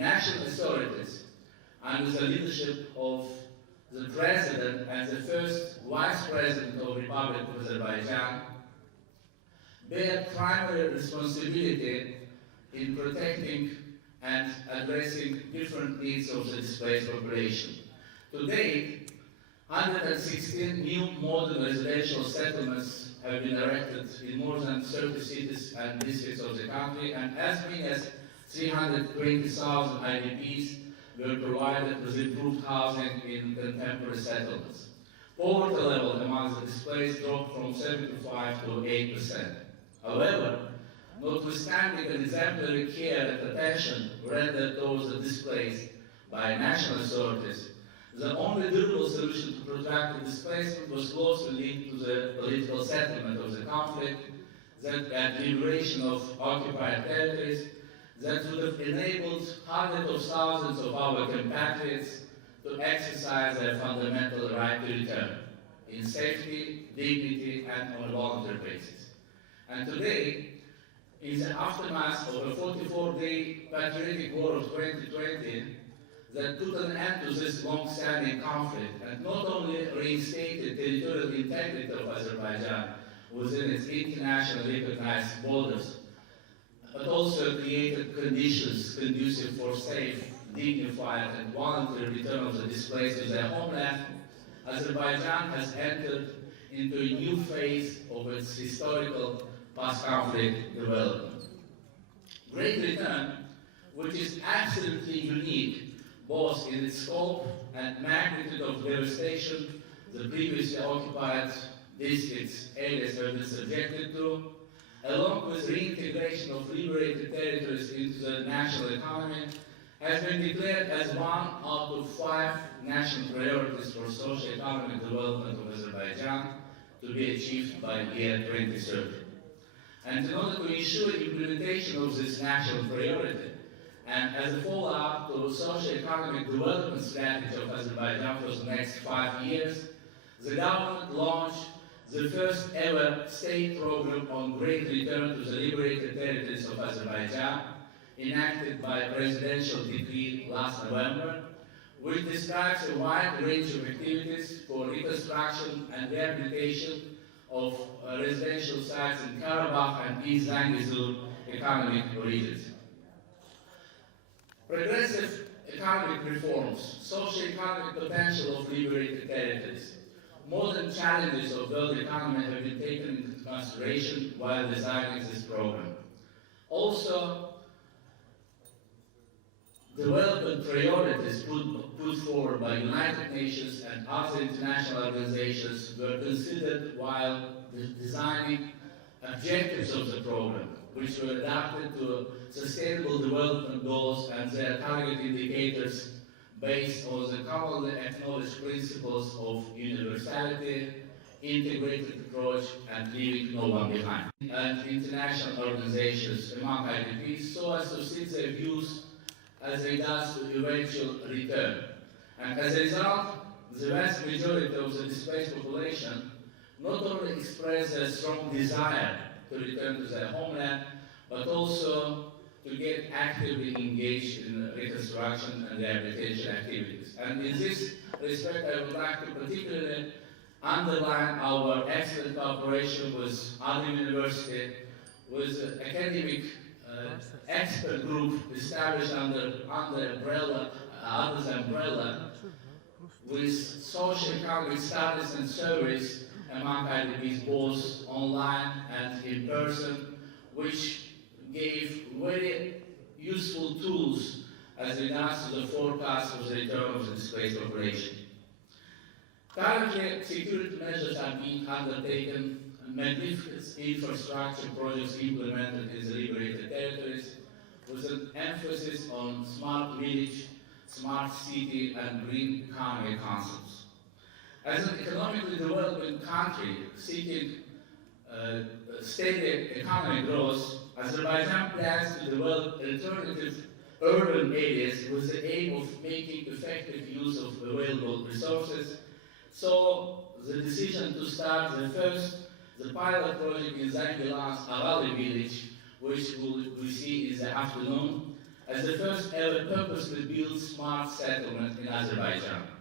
national authorities, under the leadership of the President and the first Vice President of the Republic of Azerbaijan, bear primary responsibility in protecting and addressing different needs of the displaced population. To date, 116 new modern residential settlements have been erected in more than 30 cities and districts of the country, and as many as 320,000 IDPs were provided with improved housing in contemporary settlements. Poverty level among the displaced dropped from 75 to 8%. However, notwithstanding an exemplary care and attention rendered towards the displaced by national authorities, the only durable solution to protracted displacement was closely linked to the political settlement of the conflict, and liberation of occupied territories that would have enabled hundreds of thousands of our compatriots to exercise their fundamental right to return in safety, dignity, and on a voluntary basis. And today, in the aftermath of a 44-day patriotic war of 2020 that put an end to this long-standing conflict and not only reinstated territorial integrity of Azerbaijan within its internationally recognized borders, but also created conditions conducive for safe, dignified, and voluntary return of the displaced to their homeland, Azerbaijan has entered into a new phase of its historical post-conflict development. Great Return, which is absolutely unique both in its scope and magnitude of devastation the previously occupied districts areas have been subjected to, along with reintegration of liberated territories into the national economy, has been declared as one out of 5 national priorities for socio-economic development of Azerbaijan to be achieved by year 2030. And in order to ensure implementation of this national priority, and as a follow-up to the socio-economic development strategy of Azerbaijan for the next 5 years, the government launched the first ever state program on Great Return to the liberated territories of Azerbaijan, enacted by a presidential decree last November, which describes a wide range of activities for reconstruction and rehabilitation of residential sites in Karabakh and East Zangezur economic regions. Progressive economic reforms, socio-economic potential of liberated territories, modern challenges of world economy have been taken into consideration while designing this program. Also, development priorities put forward by United Nations and other international organizations were considered while designing objectives of the program, which were adapted to sustainable development goals and their target indicators based on the commonly acknowledged principles of universality, integrated approach, and leaving no one behind. And international organizations among IDPs so as to see their views as regards to eventual return. And as a result, the vast majority of the displaced population not only express a strong desire to return to their homeland, but also to get actively engaged in reconstruction and rehabilitation activities. And in this respect, I would like to particularly underline our excellent cooperation with other universities, with academic expert group established under umbrella, with socio-economic studies and surveys among IDPs, both online and in person, which gave very useful tools as regards to the forecast of the return of the displaced population. Currently, security measures are being undertaken, magnificent infrastructure projects implemented in the liberated territories, with an emphasis on smart village, smart city, and green economy concepts. As an economically developing country seeking steady economic growth, Azerbaijan plans to develop alternative urban areas with the aim of making effective use of available resources. So the decision to start the pilot project in Zangilan's Arali village, which we see in the afternoon, as the first ever purposely built smart settlement in Azerbaijan.